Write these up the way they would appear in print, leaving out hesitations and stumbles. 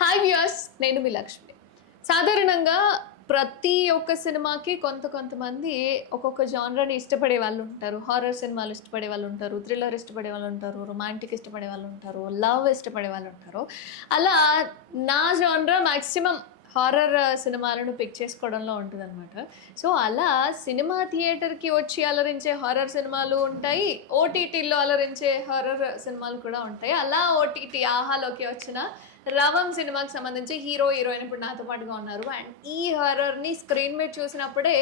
Hi viewers, నేను మీ లక్ష్మి. సాధారణంగా ప్రతి ఒక్క సినిమాకి కొంతమంది ఒక్కొక్క జానర్ని ఇష్టపడే వాళ్ళు ఉంటారు. హారర్ సినిమాలు ఇష్టపడే వాళ్ళు ఉంటారు, థ్రిల్లర్ ఇష్టపడే వాళ్ళు ఉంటారు, రొమాంటిక్ ఇష్టపడే వాళ్ళు ఉంటారు, లవ్ ఇష్టపడే వాళ్ళు ఉంటారు. అలా నా జానర్ మ్యాక్సిమం హారర్ సినిమాలను పిక్ చేసుకోవడంలో ఉంటుందన్నమాట. సో అలా సినిమా థియేటర్కి వచ్చి అలరించే హారర్ సినిమాలు ఉంటాయి, ఓటీటీలో అలరించే హారర్ సినిమాలు కూడా ఉంటాయి. అలా ఓటీటీ ఆహాలోకి వచ్చిన రవం సినిమాకి సంబంధించి హీరో హీరోయిన్ ఇప్పుడు నాతో పాటుగా ఉన్నారు. అండ్ ఈ హారర్ని స్క్రీన్ మీద చూసినప్పుడే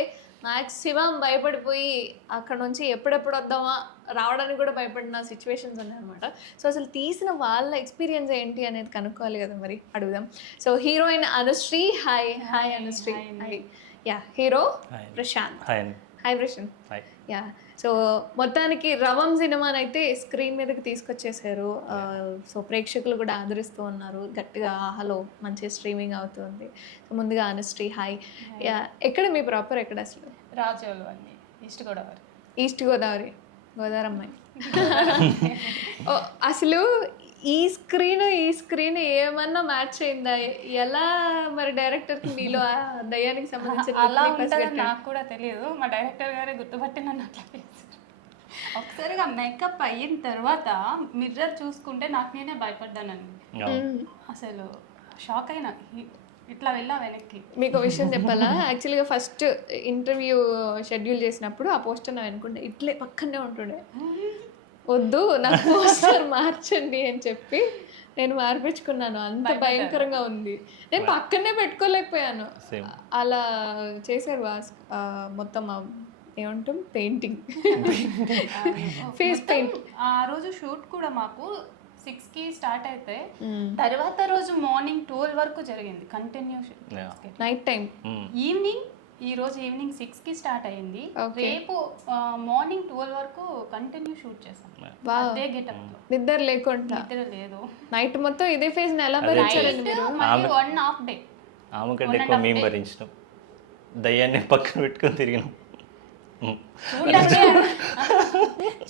మ్యాక్సిమం భయపడిపోయి అక్కడ నుంచి ఎప్పుడెప్పుడు వద్దామా రావడానికి కూడా భయపడిన సిచ్యువేషన్స్ ఉన్నాయన్నమాట. సో అసలు తీసిన వాళ్ళ ఎక్స్పీరియన్స్ ఏంటి అనేది కనుక్కోవాలి కదా, మరి అడుగుదాం. So heroine Anushree. Hi. Hi Anushree. Hi. Yeah. Hero Prashanth. Hi Prashanth. Yeah. So మొత్తానికి రవం సినిమాని అయితే స్క్రీన్ మీదకి తీసుకొచ్చేసారు. సో ప్రేక్షకులు కూడా ఆదరిస్తూ ఉన్నారు గట్టిగా. హలో, మంచి స్ట్రీమింగ్ అవుతుంది. సో ముందుగా అనుశ్రీ, హాయ్. యా. ఎక్కడ మీ ప్రాపర్ ఎక్కడ అసలు? రాజోలు అండి, ఈస్ట్ గోదావరి. ఈస్ట్ గోదావరి, గోదావరి అమ్మాయి. అసలు ఈ స్క్రీన్ ఏమన్నా మ్యాచ్ అయిందా? ఎలా మరి డైరెక్టర్కి మీలో దయ్యానికి సంబంధించిన అలా ఉంటుందని నాకు కూడా తెలియదు. మా డైరెక్టర్ గారే గుర్తుపట్టి నన్ను అట్లా చేశారు. ఒకసారిగా మేకప్ అయిన తర్వాత మిర్రర్ చూసుకుంటే నాకు నేనే భయపడ్డానండి. అసలు షాక్ అయినా, ఇట్లా వెళ్ళా వెనక్కి. మీకు విషయం చెప్పాలా? యాక్చువల్గా ఫస్ట్ ఇంటర్వ్యూ షెడ్యూల్ చేసినప్పుడు ఆ పోస్టర్ నా వెనుకుంటే ఇట్లే పక్కనే ఉంటుండే. వద్దు, నాకు పోస్టర్ మార్చండి అని చెప్పి నేను మార్పించుకున్నాను. అంత భయంకరంగా ఉంది. నేను పక్కనే పెట్టుకోలేకపోయాను. అలా చేశారు మొత్తం ఏమంటాం, పెయింటింగ్, ఫేస్ పెయింట్. ఆ రోజు షూట్ కూడా మాకు 6కి స్టార్ట్ అయితే తర్వాత రోజు మార్నింగ్ 12 వరకు జరిగింది కంటిన్యూషన్. Night time. ఈ రోజు ఈవినింగ్ 6కి స్టార్ట్ అయ్యింది. రేపు మార్నింగ్ 12 వరకు కంటిన్యూ షూట్ చేసాం. అదే గెటప్, నిద్ర లేకుండా. నిద్ర లేదు. నైట్ మొత్తం ఇదే ఫేజ్ ఎలా భరించారండి మీరు? మళ్ళీ 1.5 డే. ఆమె కంటే ఎక్కువ మేము భరించినాం. దయ్యాన్ని పక్కన పెట్టుకొని తిరిగినాం.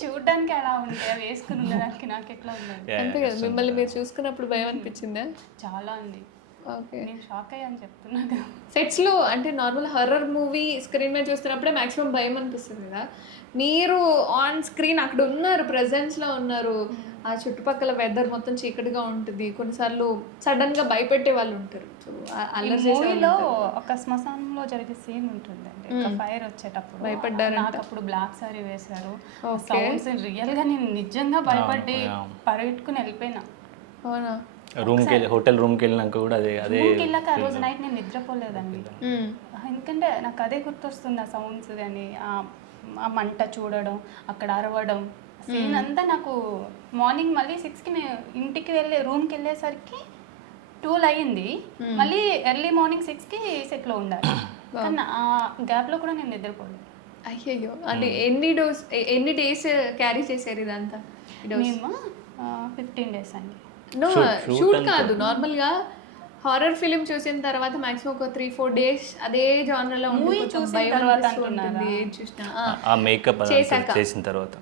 చూడ్డానికి అలా ఉంటే వేసుకుని ఉండడానికి నాకు ఎట్లా ఉండదు. అంతే కదా. మిమ్మల్ని మీరు చూసుకున్నప్పుడు భయం అనిపించిందా? చాలా అండి. ఓకే, నేను షాక్ అయ్యాను చెప్తున్నా కదా. సెట్స్లో అంటే నార్మల్ హర్రర్ మూవీ స్క్రీన్ మీద చూస్తున్నప్పుడే మ్యాక్సిమం భయం అనిపిస్తుంది కదా. మీరు ఆన్ స్క్రీన్ అక్కడ ఉన్నారు, ప్రెజెన్స్లో ఉన్నారు. ఆ చుట్టుపక్కల వెదర్ మొత్తం చీకటిగా ఉంటుంది. కొన్నిసార్లు సడన్గా భయపెట్టే వాళ్ళు ఉంటారు. సో మూవీలో ఒక శ్మశానంలో జరిగే సీన్ ఉంటుందండి. ఒక ఫైర్ వచ్చేటప్పుడు భయపడ్డారు. నాకు అప్పుడు బ్లాక్ సారీ వేశారు. సౌండ్స్ రియల్గా నేను నిజంగా భయపడి పరిగెట్టుకుని వెళ్ళిపోయినా. అవునా? హోటల్ రూమ్కి వెళ్ళినాక కూడా అదే వెళ్ళాక ఆ రోజు నైట్ నేను నిద్రపోలేదండి. ఎందుకంటే నాకు అదే గుర్తొస్తుంది, ఆ సౌండ్స్ కానీ ఆ మంట చూడడం, అక్కడ అరవడం సీన్ అంతా. నాకు మార్నింగ్ మళ్ళీ 6కి నేను ఇంటికి రూమ్కి వెళ్ళేసరికి 12 అయ్యింది. మళ్ళీ ఎర్లీ మార్నింగ్ 6కి సెట్లో ఉండాలి. కానీ ఆ గ్యాప్లో కూడా నేను నిద్రపోలేదు. అయ్యయ్యో. అంటే ఎన్ని డేస్ క్యారీ చేశారు ఇదంతా? మేము 15 days అండి. నో, షూట్ కాదు, నార్మల్గా హారర్ ఫిలిం చూసిన తర్వాత మాక్సిమం ఒక 3-4 days అదే జానర్లో మూవీ చూసిన తర్వాత చేసిన తర్వాత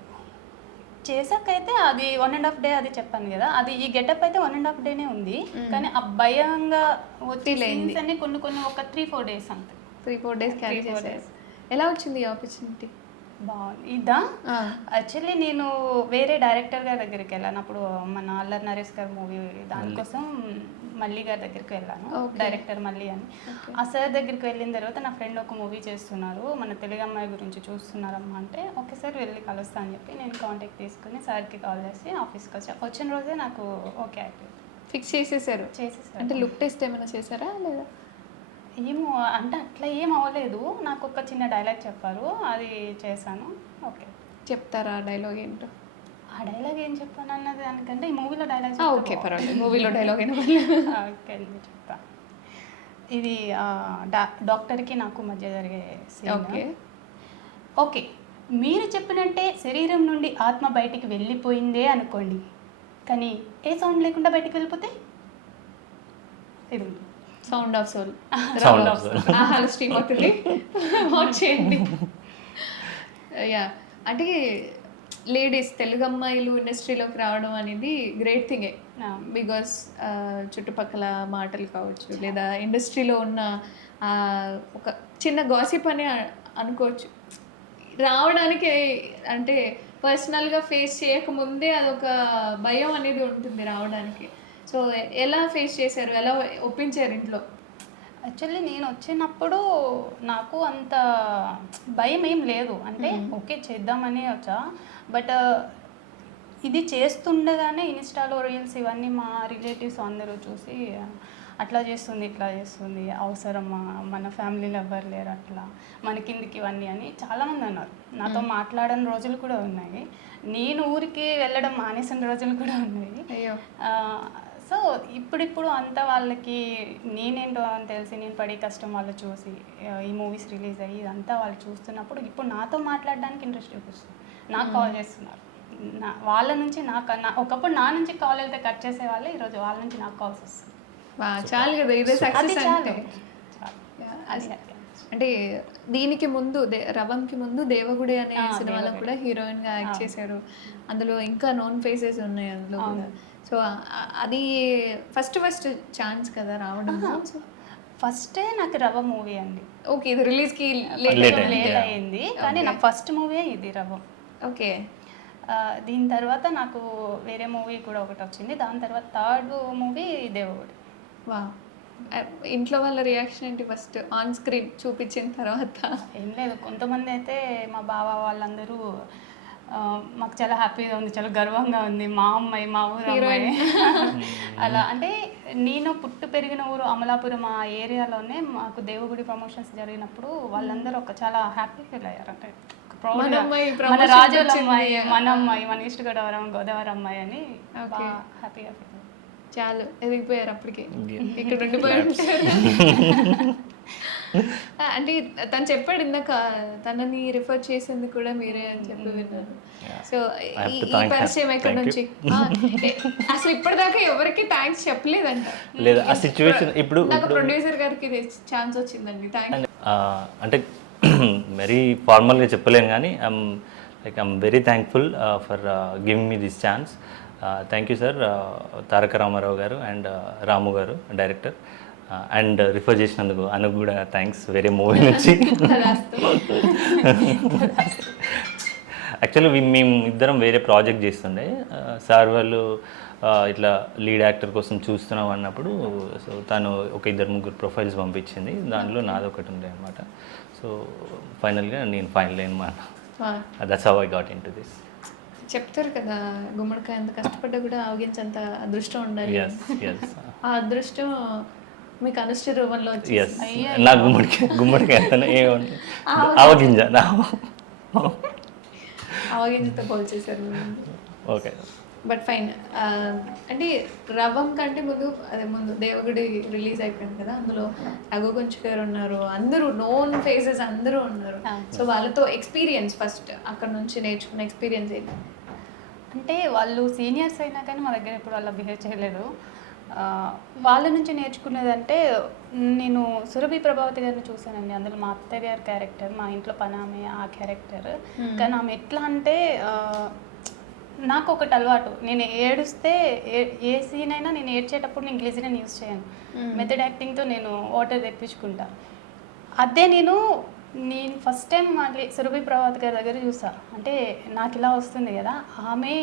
చేసాకైతే అది 1.5 day అది చెప్పాను కదా. అది ఈ గెటప్ అయితే 1.5 dayనే ఉంది. కానీ ఆ భయంగా వచ్చే సీన్స్ అన్ని కొన్ని ఒక 3-4 days అంతే. 3-4 days క్యారీ చేశారు. ఎలా వచ్చింది ఈ ఆపర్చునిటీ? బాగుంది. ఇదా యాక్చువల్లీ నేను వేరే డైరెక్టర్ గారి దగ్గరికి వెళ్ళాను. అప్పుడు మన అల్లరి నరేష్ గారి మూవీ దానికోసం మల్లి గారి దగ్గరికి వెళ్ళాను. డైరెక్టర్ మల్లి అని. ఆ సార్ దగ్గరికి వెళ్ళిన తర్వాత నా ఫ్రెండ్ ఒక మూవీ చేస్తున్నారు, మన తెలుగు అమ్మాయి గురించి చూస్తున్నారమ్మా అంటే, ఓకే సార్ వెళ్ళి కలుస్తా అని చెప్పి నేను కాంటాక్ట్ తీసుకుని సార్కి కాల్ చేసి ఆఫీస్కి వచ్చిన రోజే నాకు ఓకే అయిపోయింది. ఫిక్స్ చేసేసారు. అంటే లుక్ టెస్ట్ ఏమైనా చేశారా లేదా? ఏమో అంటే అట్లా ఏం అవ్వలేదు. నాకు ఒక చిన్న డైలాగ్ చెప్పారు, అది చేశాను. ఓకే, చెప్తారా డైలాగ్ ఏంటో? ఆ డైలాగ్ ఏం చెప్పాను అన్నది దానికంటే ఈ మూవీలో డైలాగ్. ఓకే పర్వాలేదు, మూవీలో డైలాగ్ అయినా ఓకే చెప్తా. ఇది డాక్టర్కి నాకు మధ్య జరిగే సీన్. ఓకే ఓకే, మీరు చెప్పినట్టే శరీరం నుండి ఆత్మ బయటికి వెళ్ళిపోయిందే అనుకోండి, కానీ ఏ సౌండ్ లేకుండా బయటికి వెళ్ళిపోతే ఇది sound of soul. Sound stream అవుతుంది, వాచ్ చేయండి. యా. అంటే లేడీస్ తెలుగు అమ్మాయిలు ఇండస్ట్రీలోకి రావడం అనేది గ్రేట్ థింగే. బికాస్ చుట్టుపక్కల మాటలు కావచ్చు లేదా ఇండస్ట్రీలో ఉన్న ఒక చిన్న గాసిప్ అని అనుకోవచ్చు. రావడానికి అంటే పర్సనల్గా ఫేస్ చేయకముందే అదొక భయం అనేది ఉంటుంది రావడానికి. సో ఎలా ఫేస్ చేశారు, ఎలా ఒప్పించారు ఇంట్లో? యాక్చువల్లీ నేను వచ్చినప్పుడు నాకు అంత భయం ఏం లేదు, అంటే ఓకే చేద్దామని వచ్చా. బట్ ఇది చేస్తుండగానే ఇన్స్టాలో రీల్స్ ఇవన్నీ మా రిలేటివ్స్ అందరూ చూసి అట్లా చేస్తుంది ఇట్లా చేస్తుంది, అవసరమా, మన ఫ్యామిలీలో ఎవ్వరు లేరు, అట్లా మన కిందికి ఇవన్నీ అని చాలామంది అన్నారు. నాతో మాట్లాడని రోజులు కూడా ఉన్నాయి, నేను ఊరికి వెళ్ళడం మానేసిన రోజులు కూడా ఉన్నాయి. అయ్యో. సో ఇప్పుడిప్పుడు అంతా వాళ్ళకి నేనేంటో అని తెలిసి నేను పడే కష్టం వాళ్ళు చూసి ఈ మూవీస్ రిలీజ్ అయ్యి ఇదంతా వాళ్ళు చూస్తున్నప్పుడు ఇప్పుడు నాతో మాట్లాడడానికి ఇంట్రెస్ట్ చూపిస్తుంది. నాకు కాల్ చేస్తున్నారు, వాళ్ళ నుంచి ఒకప్పుడు నా నుంచి కాల్ వెళ్తే కట్ చేసే వాళ్ళే ఈరోజు వాళ్ళ నుంచి నాకు కాల్స్ వస్తుంది. చాలు కదా, ఇదే సక్సెస్ అంటే. అంటే దీనికి ముందు రవంకి ముందు దేవగుడి అనే సినిమాలో కూడా హీరోయిన్ గా యాక్ట్ చేశారు. అందులో ఇంకా నోన్ ఫేసెస్ ఉన్నాయి అందులో కూడా. సో అది ఫస్ట్ ఛాన్స్ కదా రావడం. ఫస్టే నాకు రవ మూవీ అండి. ఓకే, ఇది రిలీజ్ కి లేట్ అయింది కానీ నా ఫస్ట్ మూవీ ఇది రవ. ఓకే. దీని తర్వాత నాకు వేరే మూవీ కూడా ఒకటి వచ్చింది, దాని తర్వాత థర్డ్ మూవీ దేవగుడి. వా, ఇంట్లో వాళ్ళ రియాక్షన్ ఏంటి ఫస్ట్ ఆన్ స్క్రీన్ చూపించిన తర్వాత? ఏం లేదు, కొంతమంది అయితే మా బావ వాళ్ళందరూ మాకు చాలా హ్యాపీగా ఉంది, చాలా గర్వంగా ఉంది, మా అమ్మాయి, మా ఊరు అమ్మాయి అలా. అంటే నేను పుట్టు పెరిగిన ఊరు అమలాపురం, ఆ ఏరియాలోనే మాకు దేవగుడి ప్రమోషన్స్ జరిగినప్పుడు వాళ్ళందరూ చాలా హ్యాపీ ఫీల్ అయ్యారు. అంటే మన రాజుల అమ్మాయి, మన అమ్మాయి, మన ఈస్ట్ గోదావరి అమ్మాయి అని హ్యాపీగా ఫీల్ అయ్యారు. చాలు ఎదిగిపోయారు అప్పటికి, ఇక్కడ ఉండిపోయారు. అంటే తను చెప్పాడు ఇందాక తనని రిఫర్ చేసింది కూడా మీరే అని చెప్పి విన్నాను. సో ఈ పరిచయం ఎక్కడి నుంచి? అసలు ఇప్పటిదాకా ఎవరికి థ్యాంక్స్ చెప్పలేదంట. లేదు, ఆ సిచ్యువేషన్ ఇప్పుడు నాకు ప్రొడ్యూసర్ గారికి ఛాన్స్ వచ్చిందండి. థ్యాంక్స్ అంటే వెరీ ఫార్మల్గా చెప్పలేం కానీ I'm very thankful for giving me this chance. Thank you sir, Taraka Ramarao గారు అండ్ రాము గారు డైరెక్టర్, అండ్ రిఫర్ చేసినందుకు అనుకు కూడా థ్యాంక్స్ వేరే మూవీ నుంచి. యాక్చువల్లీ మేము ఇద్దరం వేరే ప్రాజెక్ట్ చేస్తుండే, సార్ వాళ్ళు ఇట్లా లీడ్ యాక్టర్ కోసం చూస్తున్నాం అన్నప్పుడు సో తను ఒక 2-3 ప్రొఫైల్స్ పంపించింది, దానిలో నాది ఒకటి ఉండే అనమాట. సో ఫైనల్గా నేను ఫైనల్ అన్నమాట. That's how I got into this. చెప్తారు కదా, గుమ్మడికాయ అంత కష్టపడ్డా కూడా ఆవగించేంత అదృష్టం ఉండాలి. ఆ అదృష్టం మీకు అనుష్ఠ రూపంలో వచ్చింది. నా గుమ్మడికాయ అంతనే ఏముంటుంది, ఆవగింజ ఆవగింజతో పోల్చేశారు. Okay, but fine. అంటే రవం కంటే ముందు దేవగుడి రిలీజ్ అయిపోయింది కదా, అందులో రఘుగొంచు గారు ఉన్నారు, అందరూ నోన్ ఫేసెస్ అందరూ ఉన్నారు. సో వాళ్ళతో ఎక్స్పీరియన్స్, ఫస్ట్ అక్కడ నుంచి నేర్చుకున్న ఎక్స్పీరియన్స్ ఏంటి? అంటే వాళ్ళు సీనియర్స్ అయినా కానీ మా దగ్గర ఎప్పుడు అలా బిహేవ్ చేయలేదు. వాళ్ళ నుంచి నేర్చుకునేదంటే నేను సురభి ప్రభావతి గారిని చూశానండి. అందులో మా అత్తయ్య గారి క్యారెక్టర్, మా ఇంట్లో పనామే ఆ క్యారెక్టర్. కానీ ఆమె ఎట్లా అంటే నాకు ఒకటి అలవాటు, నేను ఏడుస్తే ఏ సీన్ అయినా నేను ఏడ్చేటప్పుడు నేను గ్లిజరిన్ యూజ్ చేయను, మెథడ్ యాక్టింగ్తో నేను వాటర్ తెప్పించుకుంటా. అదే నేను ఫస్ట్ టైం మళ్ళీ సురభి ప్రభావతి గారి దగ్గర చూసా. అంటే నాకు ఇలా వస్తుంది కదా, ఆమె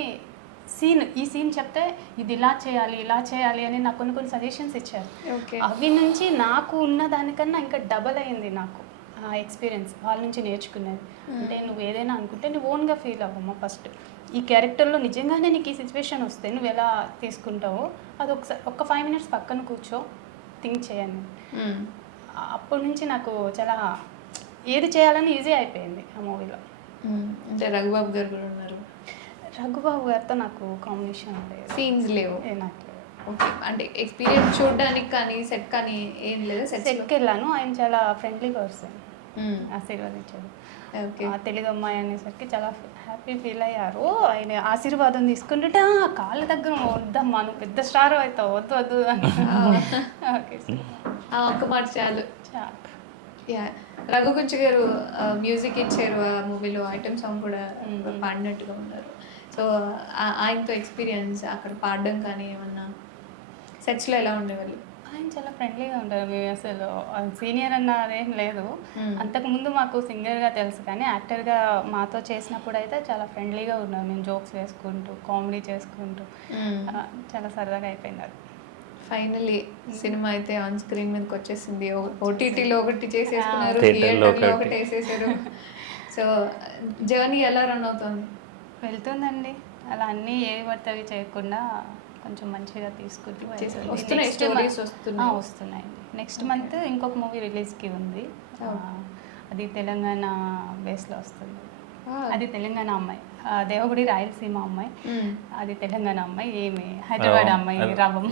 ఈ సీన్ చెప్తే ఇది ఇలా చేయాలి అని నాకు కొన్ని సజెషన్స్ ఇచ్చారు. అవి నుంచి నాకు ఉన్న దానికన్నా ఇంకా డబల్ అయింది నాకు ఆ ఎక్స్పీరియన్స్, వాళ్ళ నుంచి నేర్చుకునేది. అంటే నువ్వు ఏదైనా అనుకుంటే నువ్వు ఓన్గా ఫీల్ అవ్వమ్మా, ఫస్ట్ ఈ క్యారెక్టర్లో నిజంగానే నీకు ఈ సిచ్యువేషన్ వస్తే నువ్వు ఎలా తీసుకుంటావో అది ఒక 5 minutes పక్కన కూర్చో, థింక్ చేయండి. అప్పటి నుంచి నాకు చాలా ఏది చేయాలని ఈజీ అయిపోయింది ఆ మూవీలో. అంటే రఘుబాబు గారు కూడా ఉన్నారు. రఘుబాబు గారితో నాకు కాంబినేషన్ లేదు, సీన్స్ లేవు నాకు. ఓకే, అంటే ఎక్స్పీరియన్స్ చూడడానికి కానీ సెట్ కానీ ఏం లేదు? సెట్కి వెళ్ళాను, ఆయన చాలా ఫ్రెండ్లీ పర్సన్, ఆశీర్వదించారు. ఓకే, తెలుగు అమ్మాయి అనేసరికి చాలా హ్యాపీ ఫీల్ అయ్యారు. ఆయన ఆశీర్వాదం తీసుకుంటుంటే కాళ్ళ దగ్గర వద్దమ్మా నువ్వు పెద్ద స్టార్ అవుతావు, వద్దు అని. ఓకే, ఒక్క మాట చాలు. యా రఘుకుంచ గారు మ్యూజిక్ ఇచ్చారు ఆ మూవీలో, ఐటమ్ సాంగ్ కూడా పాడినట్టుగా ఉన్నారు. సో ఆయనతో ఎక్స్పీరియన్స్ అక్కడ పాడడం కానీ ఏమన్నా సెట్స్లో ఎలా ఉండేవాళ్ళు? ఆయన చాలా ఫ్రెండ్లీగా ఉంటారు. మేము అసలు సీనియర్ అన్న అదేం లేదు. అంతకుముందు మాకు సింగర్గా తెలుసు, కానీ యాక్టర్గా మాతో చేసినప్పుడు అయితే చాలా ఫ్రెండ్లీగా ఉన్నారు. మేము జోక్స్ వేసుకుంటూ కామెడీ చేసుకుంటూ చాలా సరదాగా అయిపోయింది అది. ఫైనలీ సినిమా అయితే ఆన్ స్క్రీన్ మీదకి వచ్చేసింది. ఓటీటీలో ఒకటి చేసేసుకున్నారు, థియేటర్లో థియేటర్లో ఒకటి వేసేసారు. సో జర్నీ ఎలా రన్ అవుతుంది? వెళ్తుందండి. అలా అన్నీ ఏ పడితే చేయకుండా కొంచెం మంచిగా తీసుకుంటూ వస్తున్నాయి స్టోరీస్ వస్తున్నాయి. వస్తున్నాయండి. నెక్స్ట్ మంత్ ఇంకొక మూవీ రిలీజ్కి ఉంది. అది తెలంగాణ బేస్లో వస్తుంది. అది తెలంగాణ అమ్మాయి, దేవగుడి రాయలసీమ అమ్మాయి, అది తెలంగాణ అమ్మాయి. ఏమి హైదరాబాద్ అమ్మాయి, రవం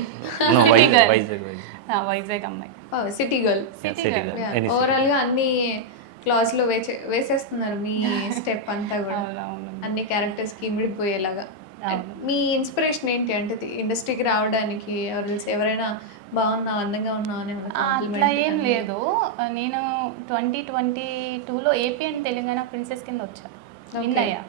వైజాగ్ అమ్మాయి, సిటీ గర్ల్. ఓవరాల్ గా అన్ని క్లాస్ లో వేసేస్తున్నారు మీ స్టెప్ అంతా కూడా, అన్ని క్యారెక్టర్స్ కి ఇమిడిపోయేలాగా. మీ ఇన్స్పిరేషన్ ఏంటి అంటే ఇండస్ట్రీకి రావడానికి? ఎవరైనా బాగున్నావు, అందంగా ఉన్నావు అని అట్లా ఏం లేదు. నేను 2022లో ఏపీ అండ్ తెలంగాణ ప్రిన్సెస్ కింద వచ్చాను, విన్ అయ్యా.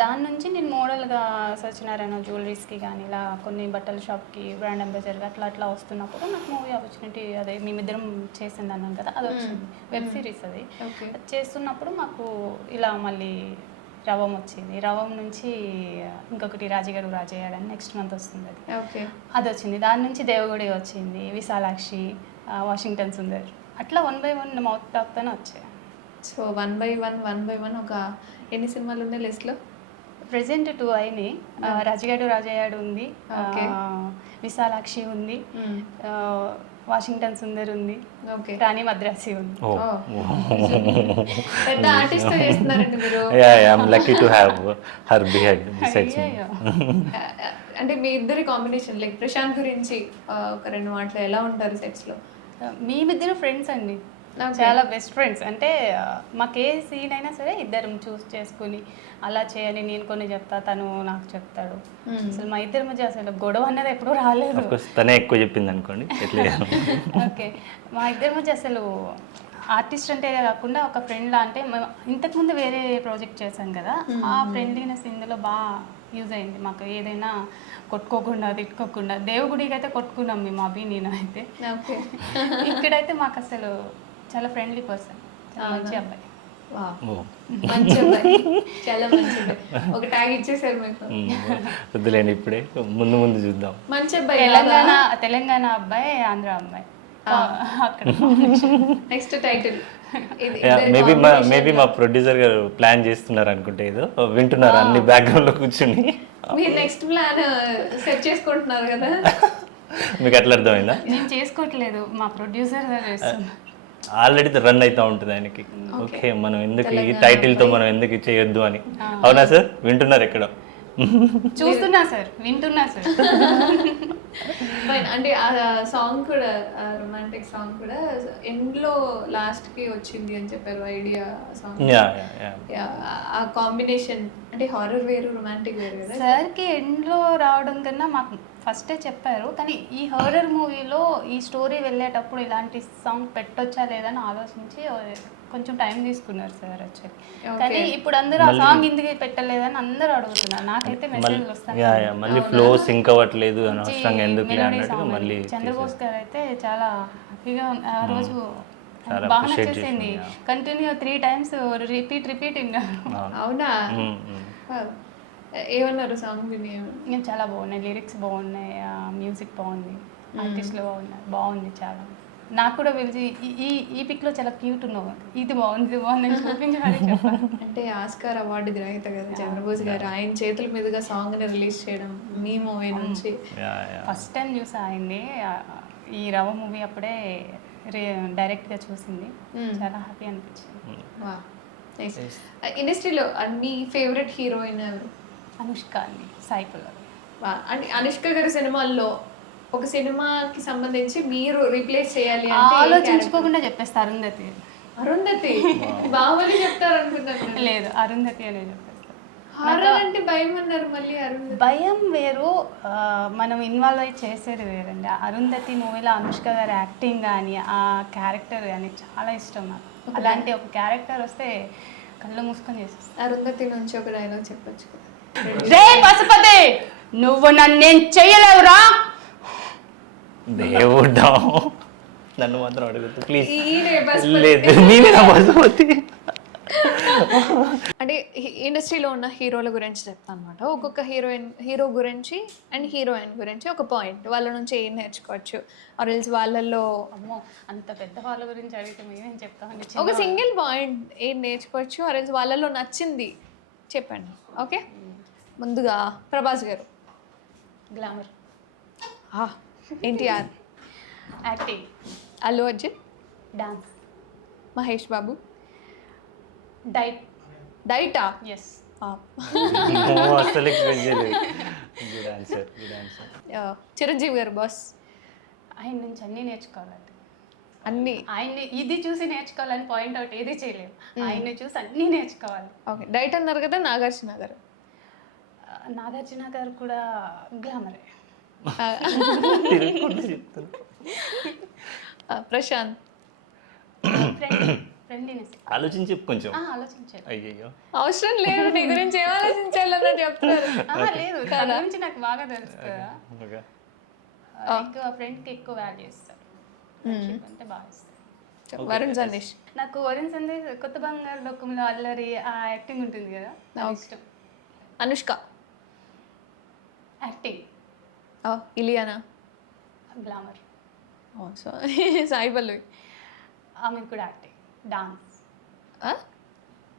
దాని నుంచి నేను మోడల్గా సత్యనారాయణ జ్యువెలరీస్కి కానీ ఇలా కొన్ని బట్టల షాప్కి బ్రాండ్ అంబాసిడర్గా అట్లా వస్తున్నప్పుడు నాకు మూవీ ఆపర్చునిటీ, అదే మేమిద్దరం చేసింది అన్నాం కదా, అది వచ్చింది. వెబ్ సిరీస్ అది చేస్తున్నప్పుడు మాకు ఇలా మళ్ళీ రవం వచ్చింది. రవం నుంచి ఇంకొకటి రాజగారు రాజయ్యాడని నెక్స్ట్ మంత్ వస్తుంది, అది వచ్చింది. దాని నుంచి దేవగుడి వచ్చింది, విశాలాక్షి, వాషింగ్టన్ సుందర్, అట్లా 1 by 1 మౌత్ టాక్తోనే వచ్చాయి. సో 1 by 1 ఒక ఎన్ని సినిమాలు ఉన్నాయి లిస్ట్లో? ప్రెసెంట్ 2 అయినాయి. రాజగాడు రాజయ్యాడు ఉంది, విశాలాక్షి ఉంది, వాషింగ్టన్ సుందర్ ఉంది, రాణి మద్రాసి ఉంది. పెద్ద ఆర్టిస్ట్ చేస్తున్నారండి మీరు. Lucky to have her behind besides me. అంటే మీ ఇద్దరి కాంబినేషన్, లైక్ ప్రశాంత్ గురించి ఒక 2 మాటలు ఎలా ఉంటారు సెట్స్ లో? మేమిద్దరు ఫ్రెండ్స్ అండి, చాలా బెస్ట్ ఫ్రెండ్స్. అంటే మాకు ఏ సీన్ అయినా సరే ఇద్దరం చూస్ చేసుకుని అలా చేయాలి, నేను కొన్ని చెప్తా, తను నాకు చెప్తాడు. అసలు మా ఇద్దరి మధ్య అసలు గొడవ అన్నది ఎప్పుడూ రాలేదు. తనే ఎక్కువ చెప్పింది అనుకోండి. ఓకే, మా ఇద్దరి మధ్య అసలు ఆర్టిస్ట్ అంటే కాకుండా ఒక ఫ్రెండ్ లా. అంటే ఇంతకుముందు వేరే ప్రాజెక్ట్ చేశాం కదా, ఆ ఫ్రెండ్లీనెస్ ఇందులో బాగా యూజ్ అయింది మాకు. ఏదైనా కొట్టుకోకుండా తిట్టుకోకుండా, దేవుగుడికి అయితే కొట్టుకున్నాం మేము, అభి నేను అయితే. ఇక్కడైతే మాకు అసలు చాలా ఫ్రెండ్లీ పర్సన్, మంచి అబ్బాయి. మంచి అబ్బాయి, చాలా మంచి అబ్బాయి. ఒక ట్యాగ్ ఇచ్చేసారు మీకు. వద్దులేండి, ఇప్పుడే ముందు ముందు చూద్దాం. మంచి అబ్బాయి, తెలంగాణ అబ్బాయి, ఆంధ్ర అబ్బాయి. అక్కడ నెక్స్ట్ టైటిల్ మేబీ మా ప్రొడ్యూసర్ గారు ప్లాన్ చేస్తున్నారు అనుకుంటే, ఏదో వింటున్నారు అన్ని బ్యాక్గ్రౌండ్ లో కూర్చుని. మీరు నెక్స్ట్ ప్లాన్ సెట్ చేసుకుంటున్నారు కదా? మీకు అట్లా అర్థమైందా? నేను చేసుకోవట్లేదు, మా ప్రొడ్యూసర్ గారు చేస్తున్నారు. ఆల్రెడీ రన్ అవుతా ఉంటుంది ఆయనకి. ఓకే, మనం ఎందుకు ఈ టైటిల్ తో మనం ఎందుకు చేయొద్దు అని. అవునా సార్? వింటున్నారు ఎక్కడ? చూస్తున్నా సార్, వింటున్నా సార్. అంటే ఆ సాంగ్ కూడా, రొమాంటిక్ సాంగ్ కూడా ఎండ్ లో లాస్ట్ కి వచ్చింది అని చెప్పారు, ఐడియా సాంగ్. ఆ కాంబినేషన్ అంటే హారర్ వేరు, రొమాంటిక్ వేరు కదా. సార్కి ఎండ్లో రావడం కన్నా మాకు ఫస్టే చెప్పారు, కానీ ఈ హారర్ మూవీలో ఈ స్టోరీ వెళ్ళేటప్పుడు ఇలాంటి సాంగ్ పెట్టొచ్చా లేదని ఆలోచించి కొంచెం టైం తీసుకున్నారు సార్ యాక్చువల్లీ. కానీ ఇప్పుడు అందరూ ఆ సాంగ్ ఎందుకు పెట్టలేదని అందరూ అడుగుతున్నారు. నాకైతే మెసేజ్ వస్తాయి, మళ్ళీ ఫ్లో సింక్ అవ్వట్లేదు అనవసరంగా ఎందుకు అన్నట్టుగా. మళ్ళీ చంద్రబోస్ గారు అయితే చాలా హ్యాపీగా ఆ రోజు బాగా నచ్చేసింది. కంటిన్యూ 3 times రిపీట్ విన్నారు. అవునా? ఏమన్నారు సాంగ్ విని? చాలా బాగున్నాయి, లిరిక్స్ బాగున్నాయి, మ్యూజిక్ బాగుంది, ఆర్టిస్టులు బాగుంది చాలా. నాకు కూడా పిలిచి ఈ పిక్లో చాలా క్యూట్ ఉన్నావు, ఇది బాగుంది అని చూపించడానికి చెప్పాను. అంటే ఆస్కార్ అవార్డు గ్రహీత కదా చంద్రబోస్ గారు, ఆయన చేతుల మీదుగా సాంగ్ ని రిలీజ్ చేయడం మీ మూవీ నుంచి ఫస్ట్ టైం చూసా ఆయన్ని. ఈ రవ మూవీ అప్పుడే డైరెక్ట్గా చూసింది, చాలా హ్యాపీ అనిపించింది. ఇండస్ట్రీలో మీ ఫేవరెట్ హీరోయిన్ ఎవరు? అనుష్క అండి, సాయి పల్లవి. అంటే అనుష్క గారి సినిమాల్లో ఒక సినిమాకి సంబంధించి మీరు రీప్లేస్ చేయాలి ఆలోచించుకోకుండా చెప్పేస్తా, అరుంధతి. అరుంధతి బాహుబలి చెప్తారు అనుకుంటాను. లేదు, అరుంధతి అనే చెప్పేస్తా. హారర్ అంటే భయం అన్నారు మళ్ళీ అరుణ్. భయం వేరు, మనం ఇన్వాల్వ్ అయ్యి చేసేది వేరండి. అరుంధతి మూవీలో అనుష్క గారి యాక్టింగ్ కానీ ఆ క్యారెక్టర్ కానీ చాలా ఇష్టం నాకు. అలాంటి ఒక క్యారెక్టర్ వస్తే కళ్ళు మూసుకొని చేసేస్తాను. అరుంధతి నుంచి ఒక డైలాగ్ చెప్పొచ్చు కదా. రే పశుపతి, నువ్వు నన్నేం చెయ్యలేవురా. దేవుడా నన్ను మాత్రం అడుగుతూ ప్లీజ్. ఈయనే పశుపతి. లేదు నేనే నా పశుపతి. అంటే ఇండస్ట్రీలో ఉన్న హీరోల గురించి చెప్తాను అనమాట. ఒక్కొక్క హీరో గురించి అండ్ హీరోయిన్ గురించి ఒక పాయింట్, వాళ్ళ నుంచి ఏం నేర్చుకోవచ్చు, ఆర్ఎల్స్ వాళ్ళల్లో అమ్మో, అంత పెద్ద వాళ్ళ గురించి అడిగితే మేమేం చెప్తామండి. ఒక సింగిల్ పాయింట్ ఏం నేర్చుకోవచ్చు, ఆర్ఎల్స్ వాళ్ళల్లో నచ్చింది చెప్పండి. ఓకే, ముందుగా ప్రభాస్ గారు. Glamour, NTR. Acting, Allu Arjun. Dance, Mahesh Babu. డైటా. ఎస్. అసలు ఎక్స్పెక్ట్ చేయలేదు. Good answer, good answer. Chiranjeevi గారు బాస్. ఆయన నుంచి అన్నీ నేర్చుకోవాలండి. అన్నీ. ఆయన్ని ఇది చూసి నేర్చుకోవాలని పాయింట్ అవుట్ ఏది చేయలేము. ఆయన్ని చూసి అన్నీ నేర్చుకోవాలి. ఓకే, డైట్ అన్నారు కదా. నాగార్జున గారు. నాగార్జున గారు కూడా గ్లామరే. ప్రశాంత్. ఫ్రెండ్లీనెస్. ఆలోచించి చెప్పు కొంచెం. ఆలోచించారు. అయ్యయ్యో అవసరం లేదు, నీ గురించి ఏం ఆలోచించాలన్నా చెప్తారు. లేదు, తన గురించి నాకు బాగా తెలుసు కదా. ఓకే. ఎక్కువ ఫ్రెండ్కి ఎక్కువ వాల్యూ ఇస్తారు. అంటే బాగా ఇస్తారు. వరుణ్ సందేశ్. నాకు వరుణ్ సందేశ్ కొత్త బంగారు లోకంలో అల్లరి ఆ యాక్టింగ్ ఉంటుంది కదా, నాకు ఇష్టం. అనుష్క. యాక్టింగ్. ఇలియానా. గ్లామర్. సాయి పల్లవి. ఆమె కూడా acting. Dance.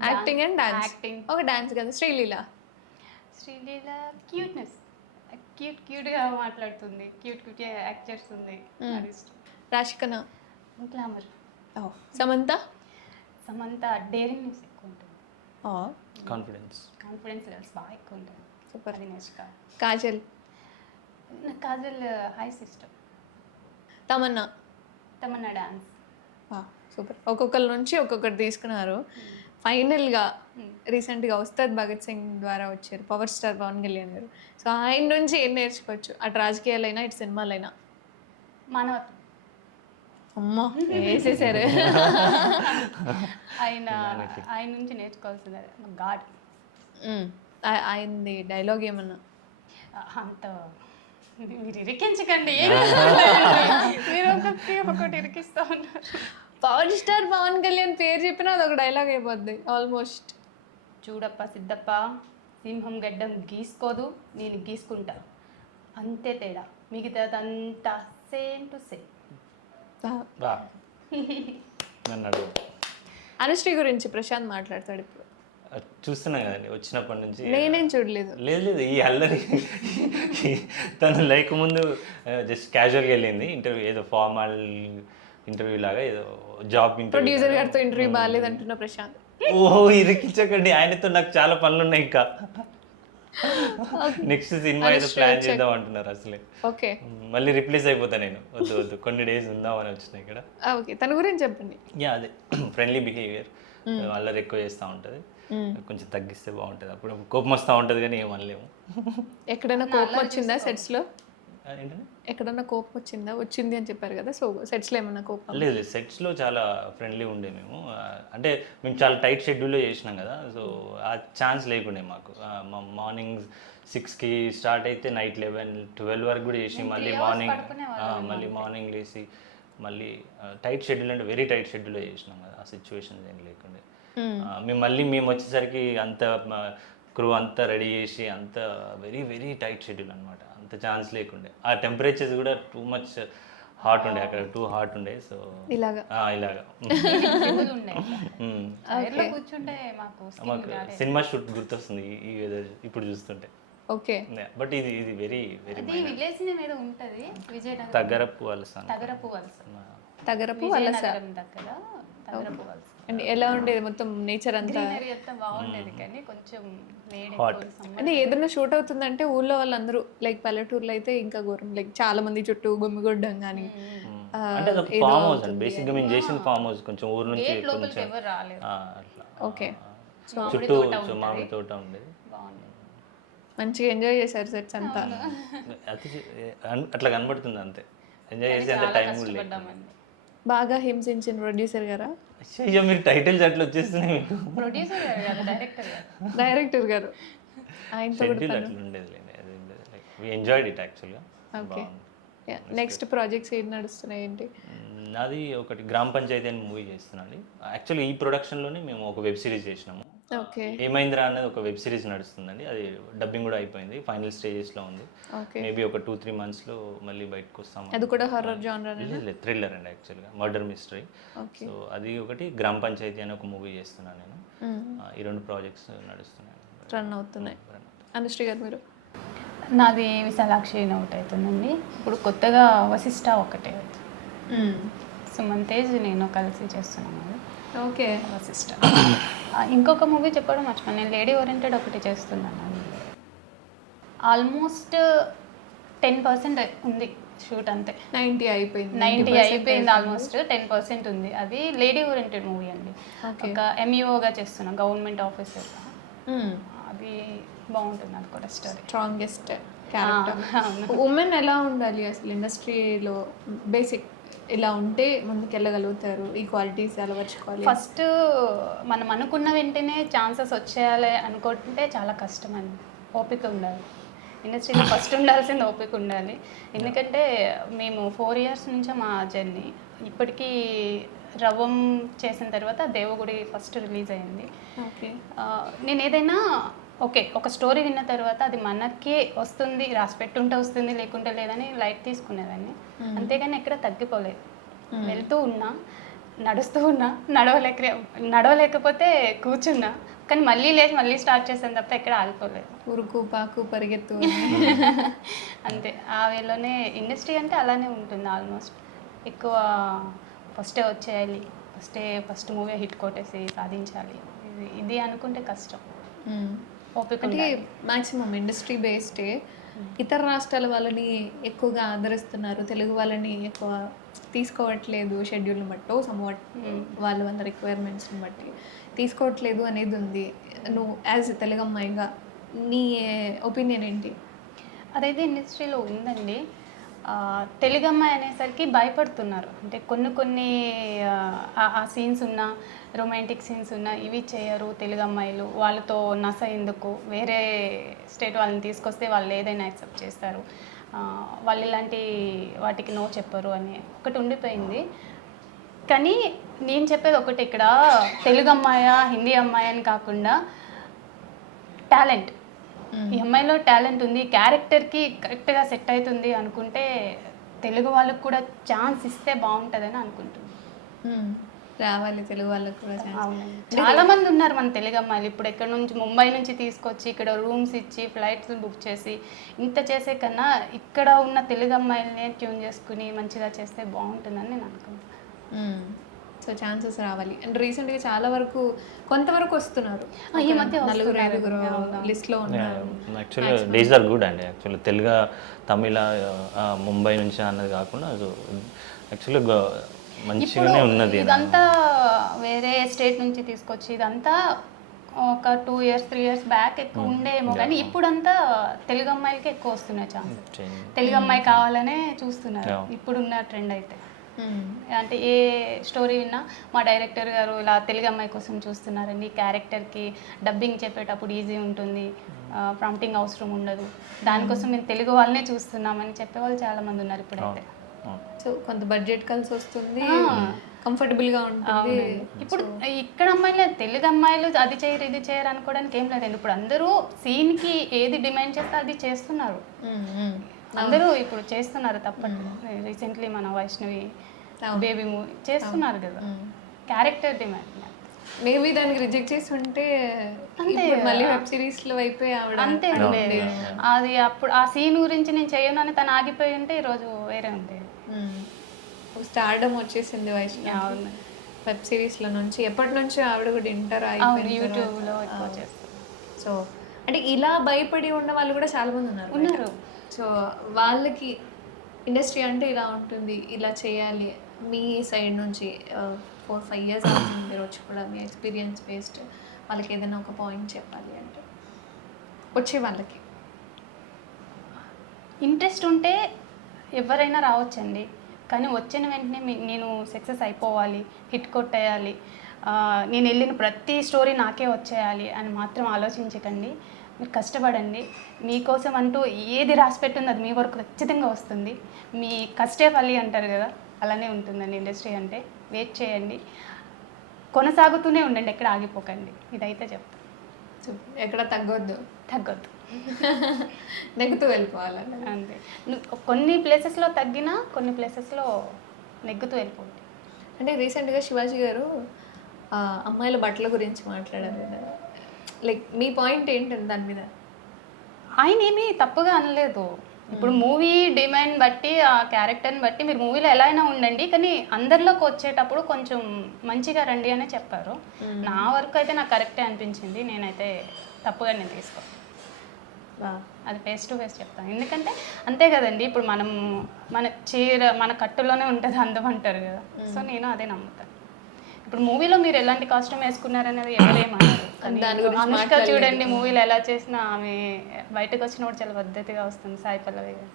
Acting and dance. Acting. ఒక డాన్స్ కదా. శ్రీలీల. శ్రీలీల క్యూట్నెస్, క్యూట్గా మాట్లాడుతుంది, క్యూట్ యాక్ట్ చేస్తుంది, అది ఇష్టం. రాశికన. గ్లామర్. సమంత. సమంత డేరింగ్నెస్ ఎక్కువ ఉంటుంది. కాన్ఫిడెన్స్ లెవెల్స్ బాగా ఎక్కువ ఉంటుంది. సూపర్. అది నేర్చుకోవాలి. కాజల్. నాకు కాజల్ హైస్ ఇష్టం. తమన్నా. తమన్నా డాన్స్. సూపర్. ఒక్కొక్కరి నుంచి ఒక్కొక్కటి తీసుకున్నారు. ఫైనల్గా రీసెంట్గా ఉస్తాద్ భగత్ సింగ్ ద్వారా వచ్చారు పవర్ స్టార్ పవన్ కళ్యాణ్ గారు. సో ఆయన నుంచి ఏం నేర్చుకోవచ్చు, అటు రాజకీయాలైనా ఇటు సినిమాలైనా? మానవత్వం. అమ్మో వేసేసారు. ఆయన నుంచి నేర్చుకోవాల్సిందే గాడ్. ఆయనది డైలాగ్ ఏమన్నా? అంత మీరు ఇరికించకండి, మీరు ఒకటి ఇరికిస్తా ఉన్నారు. పవర్ స్టార్ పవన్ కళ్యాణ్ పేరు చెప్పినా అదొక డైలాగ్ అయిపోద్ది ఆల్మోస్ట్. చూడప్ప సిద్ధప్ప, సింహం గడ్డం గీసుకోదు, నేను గీసుకుంటా, అంతే తేడా, మిగతాదంతా సేమ్ టు సేమ్. అనుశ్రీ గురించి ప్రశాంత్ మాట్లాడతాడు ఇప్పుడు. చూస్తున్నా కదండి వచ్చినప్పటి నుంచి. నేనేం చూడలేదు. లేదు ఈ అల్లరి తను లైక్ ముందు జస్ట్ క్యాజువల్గా వెళ్ళింది ఇంటర్వ్యూ, ఏదో ఫార్మల్ ఇంటర్వ్యూ లాగా, ఏదో జాబ్ ఇంటర్వ్యూ. ప్రొడ్యూసర్ గారితో ఇంటర్వ్యూ బాగాలేదు అంటున్నా ప్రశాంత్. ఓహో ఇరికించకండి, ఆయనతో నాకు చాలా పనులు ఉన్నాయి ఇంకా. నెక్స్ట్ సినిమా ఏదో ప్లాన్ చేద్దాం అంటున్నారు అసలే. ఓకే, మళ్ళీ రిప్లేస్ అయిపోతా నేను. వద్దు కొన్ని డేస్ ఉందామని వచ్చిన ఇక్కడ. ఓకే, తన గురించి చెప్పండి. యా అదే ఫ్రెండ్లీ బిహేవియర్, అల్లరి ఎక్కువ చేస్తూ ఉంటుంది, కొంచెం తగ్గిస్తే బాగుంటుంది. అప్పుడు కోపం వస్తూ ఉంటుంది కానీ ఏమనలేము. ఎక్కడైనా కోపం వచ్చిందా సెట్స్లో? ఏంటంటే ఎక్కడన్నా కోపం వచ్చింది అని చెప్పారు కదా, సో సెట్స్లో ఏమన్నా కోపం? లేదు సెట్స్లో చాలా ఫ్రెండ్లీ ఉండే మేము. అంటే మేము చాలా టైట్ షెడ్యూల్లో చేసినాం కదా, సో ఆ ఛాన్స్ లేకుండే మాకు. మార్నింగ్ 6కి స్టార్ట్ అయితే నైట్ 11-12 వరకు కూడా చేసి మళ్ళీ మార్నింగ్ లేచి మళ్ళీ టైట్ షెడ్యూల్ అంటే వెరీ టైట్ షెడ్యూల్లో చేసినాం కదా, ఆ సిచ్యువేషన్స్ ఏం లేకుండే. మేము వచ్చేసరికి అంత క్రూ అంతా రెడీ చేసి అంత వెరీ టైట్ షెడ్యూల్ అనమాట. అంత ఛాన్స్ లేకుండే. ఆ టెంపరేచర్స్ కూడా టూ మచ్ హాట్ ఉండే, అక్కడ టూ హాట్ ఉండే. సో ఇలాగా కూర్చుంటే మాకు సినిమా షూట్ గుర్తొస్తుంది ఈ వెదర్ ఇప్పుడు చూస్తుంటే. ఓకే, బట్ ఇది వెరీ విలేజ్ మీద ఉంటుంది. విజయనగరం తగరపు వలస. తగరపు వలస దగ్గర తగరపు వలస. అండ్ ఎలా ఉండేది మొత్తం నేచర్ అంతా? బాగుండేది కానీ కొంచెం అంటే ఏదైనా షూట్ అవుతుందంటే ఊళ్ళో వాళ్ళందరూ లైక్ పల్లెటూరులో అయితే ఇంకా ఘోరం, లైక్ చాలా మంది చుట్టూ గుమ్మిగొడ్డం కానీ. అంటే అది ఫామ్ హౌస్ అండి బేసిక్గా. మేము చేసిన ఫామ్ హౌస్ కొంచెం ఊరు నుంచి కొంచెం. ఓకే, చుట్టూ మామిడి తోట ఉండేది. బాగుంది. మంచిగా ఎంజాయ్ చేశారు సెట్స్ అంతా. అట్లా కనబడుతుంది అంతే, ఎంజాయ్ చేసే అంత టైం కూడా లేదు. పడ్డామండి. బాగా హింసించిన ప్రొడ్యూసర్ గారా? అయ్యో మీరు టైటిల్స్ అట్లా వచ్చేస్తున్నాయి మీకు. ప్రొడ్యూసర్ గారు కదా, డైరెక్టర్ గారు. డైరెక్టర్ గారు ఆయనతో కూడా షెడ్యూల్ అట్లా ఉండేది, వి ఎంజాయ్డ్ ఇట్ యాక్చువల్గా. ఓకే. నెక్స్ట్ ప్రాజెక్ట్స్ ఏం నడుస్తున్నాయి ఏంటి? నాది ఒకటి గ్రామ పంచాయతీ అని మూవీ చేస్తున్నాను. యాక్చువల్లీ ఈ ప్రొడక్షన్లోనే మేము ఒక వెబ్ సిరీస్ చేసినాము. ఓకే. ఏమైందిరా అనేది ఒక వెబ్ సిరీస్ నడుస్తుందండి. అది డబ్బింగ్ కూడా అయిపోయింది, ఫైనల్ స్టేజెస్లో ఉంది. ఓకే. మేబీ ఒక 2-3 monthsలో మళ్ళీ బయటకు వస్తాము. అది కూడా హర్రర్ జానర్? లేదు, థ్రిల్లర్ అండి యాక్చువల్గా, మర్డర్ మిస్టరీ. ఓకే. సో అది ఒకటి, గ్రామ పంచాయతీ అని ఒక మూవీ చేస్తున్నాను నేను. ఈ 2 ప్రాజెక్ట్స్ నడుస్తున్నాయి, రన్ అవుతున్నాయి. అనుశ్రీ గారు మీరు? నాది విశాలాక్షి ఒకటి అవుతుందండి. ఇప్పుడు కొత్తగా వశిష్ట ఒకటే అవుతుంది. సుమన్ తేజ్ నేను కలిసి చేస్తున్నాను ఓకే. వశిష్ట. ఇంకొక మూవీ చెప్పడం మర్చిపోయాను, నేను లేడీ ఓరియంటెడ్ ఒకటి చేస్తున్నాను. ఆల్మోస్ట్ 10% ఉంది షూట్, అంతే. 90 అయిపోయింది. 90 అయిపోయింది, ఆల్మోస్ట్ 10% ఉంది. అది లేడీ ఓరియంటెడ్ మూవీ అండి. ఒక ఎంఈఓగా చేస్తున్నాను, గవర్నమెంట్ ఆఫీసర్. అది బాగుంటుంది, అది కూడా స్టోరీ. Strongest character. ఉమెన్ ఎలా ఉండాలి అసలు ఇండస్ట్రీలో? బేసిక్ ఇలా ఉంటే ముందుకు వెళ్ళగలుగుతారు, ఈ క్వాలిటీస్ అలవర్చుకోవాలి. ఫస్ట్ మనం అనుకున్న వెంటనే ఛాన్సెస్ వచ్చేయాలి అనుకుంటే చాలా కష్టం అండి. ఓపిక ఉండాలి ఇండస్ట్రీలో, ఫస్ట్ ఉండాల్సింది ఓపిక ఉండాలి. ఎందుకంటే మేము 4 years నుంచే మా జర్నీ. ఇప్పటికీ రవం చేసిన తర్వాత దేవగుడి ఫస్ట్ రిలీజ్ అయింది. ఓకే. నేను ఏదైనా ఓకే, ఒక స్టోరీ విన్న తర్వాత అది మనకే వస్తుంది, రాసి పెట్టుంటే వస్తుంది, లేకుంటే లేదని లైట్ తీసుకునేదాన్ని. అంతేగాని ఎక్కడ తగ్గిపోలేదు. వెళ్తూ ఉన్నా, నడుస్తూ ఉన్నా, నడవలేకపోతే కూర్చున్నా, కానీ మళ్ళీ లేచి మళ్ళీ స్టార్ట్ చేసాను తప్ప ఎక్కడ ఆగిపోలేదు. ఉరుకు పాకు పరిగెత్తు అంతే. ఆ వేలోనే ఇండస్ట్రీ అంటే అలానే ఉంటుంది ఆల్మోస్ట్. ఎక్కువ ఫస్టే వచ్చేయాలి, ఫస్ట్ మూవీ హిట్ కొట్టేసి సాధించాలి, ఇది అనుకుంటే కష్టం. అంటే మ్యాక్సిమం ఇండస్ట్రీ బేస్డే ఇతర రాష్ట్రాల వాళ్ళని ఎక్కువగా ఆదరిస్తున్నారు, తెలుగు వాళ్ళని ఎక్కువ తీసుకోవట్లేదు, షెడ్యూల్ని బట్టో సమ్వాట్ వాళ్ళ రిక్వైర్మెంట్స్ని బట్టి తీసుకోవట్లేదు అనేది ఉంది. నువ్వు యాజ్ తెలుగు అమ్మాయిగా నీ ఒపీనియన్ ఏంటి? అదైతే ఇండస్ట్రీలో ఉందండి. తెలుగు అమ్మాయి అనేసరికి భయపడుతున్నారు. అంటే కొన్ని ఆ సీన్స్ ఉన్నా, రొమాంటిక్ సీన్స్ ఉన్నా, ఇవి చేయరు తెలుగు అమ్మాయిలు, వాళ్ళతో నస ఎందుకు, వేరే స్టేట్ వాళ్ళని తీసుకొస్తే వాళ్ళు ఏదైనా యాక్సెప్ట్ చేస్తారు, వాళ్ళు ఇలాంటి వాటికి నో చెప్పరు అని ఒకటి ఉండిపోయింది. కానీ నేను చెప్పేది ఒకటి, ఇక్కడ తెలుగు అమ్మాయా హిందీ అమ్మాయి అని కాకుండా టాలెంట్, ఈ అమ్మాయిలో టాలెంట్ ఉంది, క్యారెక్టర్కి కరెక్ట్గా సెట్ అవుతుంది అనుకుంటే తెలుగు వాళ్ళకు కూడా ఛాన్స్ ఇస్తే బాగుంటుందని అనుకుంటున్నాను. రావాలి తెలుగు వాళ్ళకు కూడా. చాలా మంది ఉన్నారు మన తెలుగు అమ్మాయిలు. ఇప్పుడు ఎక్కడ నుంచి, ముంబై నుంచి తీసుకొచ్చి ఇక్కడ రూమ్స్ ఇచ్చి ఫ్లైట్స్ బుక్ చేసి ఇంత చేసే కన్నా ఇక్కడ ఉన్న తెలుగు అమ్మాయిలనే ట్యూన్ చేసుకుని మంచిగా చేస్తే బాగుంటుందని నేను అనుకుంటున్నాను. సో ఛాన్సెస్ రావాలి. అండ్ రీసెంట్గా చాలా వరకు కొంతవరకు వస్తున్నారు, ఈ మధ్య 4-5 లిస్ట్లో ఉన్నారు. యాక్చువల్లీ డేస్ ఆర్ గుడ్ అండి. యాక్చువల్లీ తెలుగు, తమిళ, ముంబై నుంచి అన్నది కాకుండా యాక్చువల్లీ మంచిగానే ఉన్నది. ఇదంతా వేరే స్టేట్ నుంచి తీసుకొచ్చి ఇదంతా ఒక 2 years 3 years బ్యాక్ ఎక్కువ ఉండేమో, కానీ ఇప్పుడంతా తెలుగు అమ్మాయిలకి ఎక్కువ వస్తున్నాయి ఛాన్సెస్. తెలుగు అమ్మాయి కావాలనే చూస్తున్నారు ఇప్పుడున్న ట్రెండ్ అయితే. అంటే ఏ స్టోరీ విన్నా మా డైరెక్టర్ గారు ఇలా తెలుగు అమ్మాయి కోసం చూస్తున్నారండి, క్యారెక్టర్కి డబ్బింగ్ చెప్పేటప్పుడు ఈజీ ఉంటుంది, ప్రాంప్టింగ్ అవసరం ఉండదు, దానికోసం మేము తెలుగు వాళ్ళనే చూస్తున్నామని చెప్పేవాళ్ళు చాలామంది ఉన్నారు ఇప్పుడైతే. సో కొంత బడ్జెట్ కలిసి వస్తుంది, కంఫర్టబుల్గా ఉంటుంది. ఇప్పుడు ఇక్కడ అమ్మాయిలే, తెలుగు అమ్మాయిలు అది చేయరు ఇది చేయరు అనుకోవడానికి ఏం లేదండి. ఇప్పుడు అందరూ సీన్కి ఏది డిమాండ్ చేస్తే అది చేస్తున్నారు, అందరూ ఇప్పుడు చేస్తున్నారు తప్పట్లేదు. రీసెంట్లీ మన వైష్ణవి బేబీ మూవీ చేస్తున్నారు కదా, క్యారెక్టర్ డిమాండ్. మేబీ దానికి రిజెక్ట్ చేసి ఉంటే అంతే, మళ్ళీ వెబ్ సిరీస్లో అయిపోయి ఆవిడ అంతే ఉండేది. అది అప్పుడు ఆ సీన్ గురించి నేను చేయను అని తను ఆగిపోయి ఉంటే ఈరోజు వేరే ఉండేది. స్టార్డమ్ వచ్చేసింది వైష్ణవి వెబ్ సిరీస్ల నుంచి. ఎప్పటి నుంచో ఆవిడ కూడా ఇంటర్ అయిపోయింది, యూట్యూబ్లో ఎక్కువ చేస్తారు. సో అంటే ఇలా భయపడి ఉన్న వాళ్ళు కూడా చాలా మంది ఉన్నారు. సో వాళ్ళకి ఇండస్ట్రీ అంటే ఇలా ఉంటుంది, ఇలా చేయాలి. మీ సైడ్ నుంచి 4-5 years అవుతుంది మీరు వచ్చి కూడా, మీ ఎక్స్పీరియన్స్ బేస్డ్ వాళ్ళకి ఏదైనా ఒక పాయింట్ చెప్పాలి అంటే వచ్చే వాళ్ళకి? ఇంట్రెస్ట్ ఉంటే ఎవరైనా రావచ్చండి, కానీ వచ్చిన వెంటనే నేను సక్సెస్ అయిపోవాలి, హిట్ కొట్టేయాలి, నేను వెళ్ళిన ప్రతి స్టోరీ నాకే వచ్చేయాలి అని మాత్రం ఆలోచించకండి. మీరు కష్టపడండి, మీకోసం అంటూ ఏది రాసి పెట్టిందో అది మీ వరకు ఖచ్చితంగా వస్తుంది. మీ కష్టే ఫలి అంటారు కదా, అలానే ఉంటుందండి ఇండస్ట్రీ అంటే. వెయిట్ చేయండి, కొనసాగుతూనే ఉండండి, ఎక్కడ ఆగిపోకండి, ఇదైతే చెప్తాను. ఎక్కడ తగ్గొద్దు, తగ్గొద్దు, నెగ్గుతూ వెళ్ళిపోవాలండి. అంతే. కొన్ని ప్లేసెస్లో తగ్గినా కొన్ని ప్లేసెస్లో నెగ్గుతూ వెళ్ళిపోండి. అంటే రీసెంట్గా శివాజీ గారు అమ్మాయిల బట్టల గురించి మాట్లాడారు కదా, లైక్ మీ పాయింట్ ఏంటండి దాని మీద? ఆయన ఏమీ తప్పుగా అనలేదు. ఇప్పుడు మూవీ డిమాండ్ బట్టి, ఆ క్యారెక్టర్ని బట్టి మీరు మూవీలో ఎలా అయినా ఉండండి, కానీ అందరిలోకి వచ్చేటప్పుడు కొంచెం మంచిగా రండి అనే చెప్పారు. నా వరకు అయితే నాకు కరెక్టే అనిపించింది, నేనైతే తప్పుగా నేను తీసుకో, అది ఫేస్ టు ఫేస్ చెప్తాను. ఎందుకంటే అంతే కదండి, ఇప్పుడు మన చీర మన కట్టులోనే ఉంటుంది అందం అంటారు కదా, సో నేను అదే నమ్ముతాను. ఇప్పుడు మూవీలో మీరు ఎలాంటి కాస్ట్యూమ్ వేసుకున్నారనేది ఎవరేమన్నారు, అనుష్క చూడండి మూవీలో ఎలా చేసినా ఆమె బయటకు వచ్చినప్పుడు చాలా పద్ధతిగా వస్తుంది, సాయి పల్లవి గారు.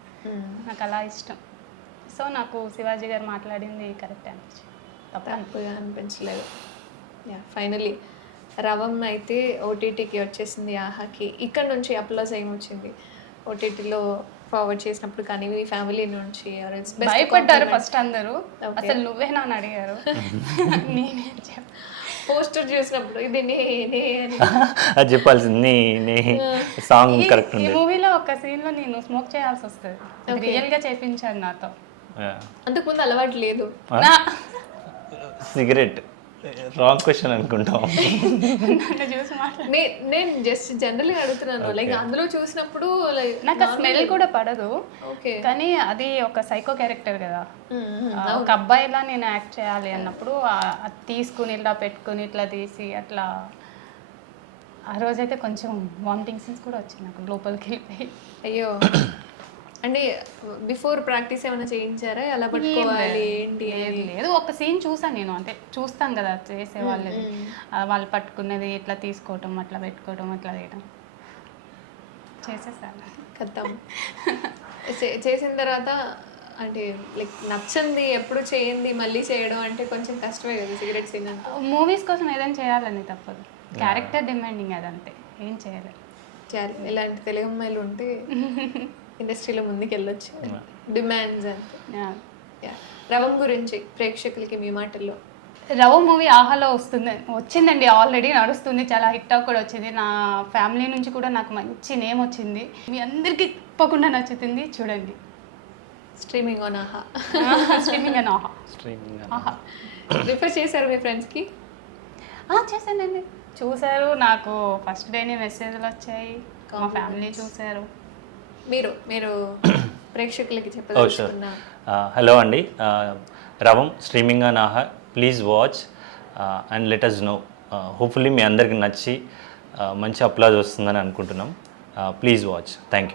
నాకు అలా ఇష్టం. సో నాకు శివాజీ గారు మాట్లాడింది కరెక్ట్ అనిపించింది, తప్పుగా అనిపించలేదు. ఫైనలీ రవం అయితే ఓటీటీకి వచ్చేసింది, ఆహాకి. ఇక్కడ నుంచి అప్లోస్ ఏమొచ్చింది ఓటీటీలో ఫార్వర్డ్ చేసినప్పుడు? కానీ మీ ఫ్యామిలీ నుంచి భయపడ్డారు ఫస్ట్ అందరూ, అసలు నువ్వేనా అని అడిగారు. నేనే పోస్టర్ చూసినప్పుడు ఇది నేనే అని అది చెప్పాల్సింది సాంగ్ కరెక్ట్ ఈ మూవీలో ఒక సీన్లో నేను స్మోక్ చేయాల్సి వస్తుంది, రియల్గా చేయించాను నాతో. అంతకుముందు అలవాటు లేదు. సిగరెట్ రాంగ్ క్వశ్చన్ అనుకుంటాం. నేను జస్ట్ జనరల్గా అడుగుతున్నాను, లైక్ అందులో చూసినప్పుడు నాకు ఆ స్మెల్ కూడా పడదు, ఓకే, కానీ అది ఒక సైకో క్యారెక్టర్ కదా, ఒక అబ్బాయిలా నేను యాక్ట్ చేయాలి అన్నప్పుడు అది తీసుకుని ఇలా పెట్టుకుని ఇట్లా తీసి అట్లా, ఆ రోజైతే కొంచెం వామిటింగ్ సీన్స్ కూడా వచ్చింది నాకు లోపలికి వెళ్ళిపోయి. అయ్యో, అంటే బిఫోర్ ప్రాక్టీస్ ఏమైనా చేయించారా, ఎలా పట్టుకోవాలి ఏంటి? లేదు, ఒక సీన్ చూసాను నేను, అంటే చూస్తాం కదా చేసే వాళ్ళది, వాళ్ళు పట్టుకున్నది ఇట్లా తీసుకోవటం, అట్లా పెట్టుకోవటం, అట్లా చేయడం చేసేసాను. కథం చేసిన తర్వాత అంటే లైక్ నచ్చంది ఎప్పుడు చేయండి మళ్ళీ చేయడం అంటే కొంచెం కష్టమే కదా సిగరెట్ సీన్ అంటే. మూవీస్ కోసం ఏదైనా చేయాలని తప్పదు, క్యారెక్టర్ డిమాండింగ్ అదంతే, ఏం చేయాలి. ఇలాంటి తెలుగు అమ్మాయిలు ఉంటే ఇండస్ట్రీలో ముందుకు వెళ్ళొచ్చు, డిమాండ్స్ అంతే. రవం గురించి ప్రేక్షకులకి మీ మాటల్లో. రవం మూవీ ఆహాలో వచ్చిందండి, ఆల్రెడీ నడుస్తుంది, చాలా హిట్ టాక్ కూడా వచ్చింది. నా ఫ్యామిలీ నుంచి కూడా నాకు మంచి నేమ్ వచ్చింది, మీ అందరికీ తప్పకుండా నచ్చుతుంది, చూడండి. స్ట్రీమింగ్ ఆన్ ఆహా. స్ట్రీమింగ్ ఆన్ ఆహా. ఆహా రిఫర్ చేశారు మీ ఫ్రెండ్స్కి? చేశానండి, చూశారు, నాకు ఫస్ట్ డేనే మెసేజ్లు వచ్చాయి, మా ఫ్యామిలీ చూశారు. మీరు ప్రేక్షకులకి చెప్పాలనుకున్నా? హలో అండి, Ravam streaming on Aha, please watch and let us know. Hopefully మీ అందరికి నచ్చి మంచి అప్లాజ్ వస్తుందని అనుకుంటున్నాం. Please watch. Thank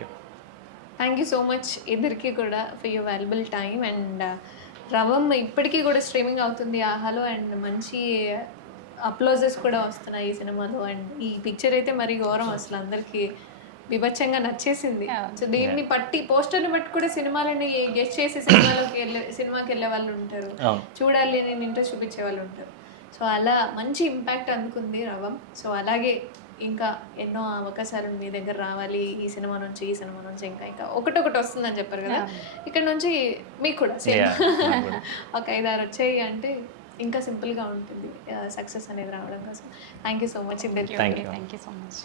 you so much ఇద్దరికి కూడా for your valuable time. And Ravam ఇప్పటికీ కూడా స్ట్రీమింగ్ అవుతుంది ఆహాలో, అండ్ మంచి అప్లోజెస్ కూడా వస్తున్నాయి ఈ సినిమాలో. అండ్ ఈ పిక్చర్ అయితే మరి ఘోరం, అసలు అందరికీ విభత్సంగా నచ్చేసింది. సో దీన్ని బట్టి పోస్టర్ని బట్టి కూడా సినిమాలని గెస్ట్ చేసి సినిమాకి వెళ్ళే వాళ్ళు ఉంటారు, చూడాలి నేను ఇంట్రెస్ట్ చూపించే వాళ్ళు ఉంటారు. సో అలా మంచి ఇంపాక్ట్ అందుకుంది రవం. సో అలాగే ఇంకా ఎన్నో అవకాశాలు మీ దగ్గర రావాలి, ఈ సినిమా నుంచి ఇంకా ఒకటొకటి వస్తుందని చెప్పారు కదా, ఇక్కడ నుంచి మీకు కూడా ఒక 5-6 వచ్చాయి అంటే ఇంకా సింపుల్గా ఉంటుంది సక్సెస్ అనేది రావడం కోసం. Thank you so much. Thank you so much.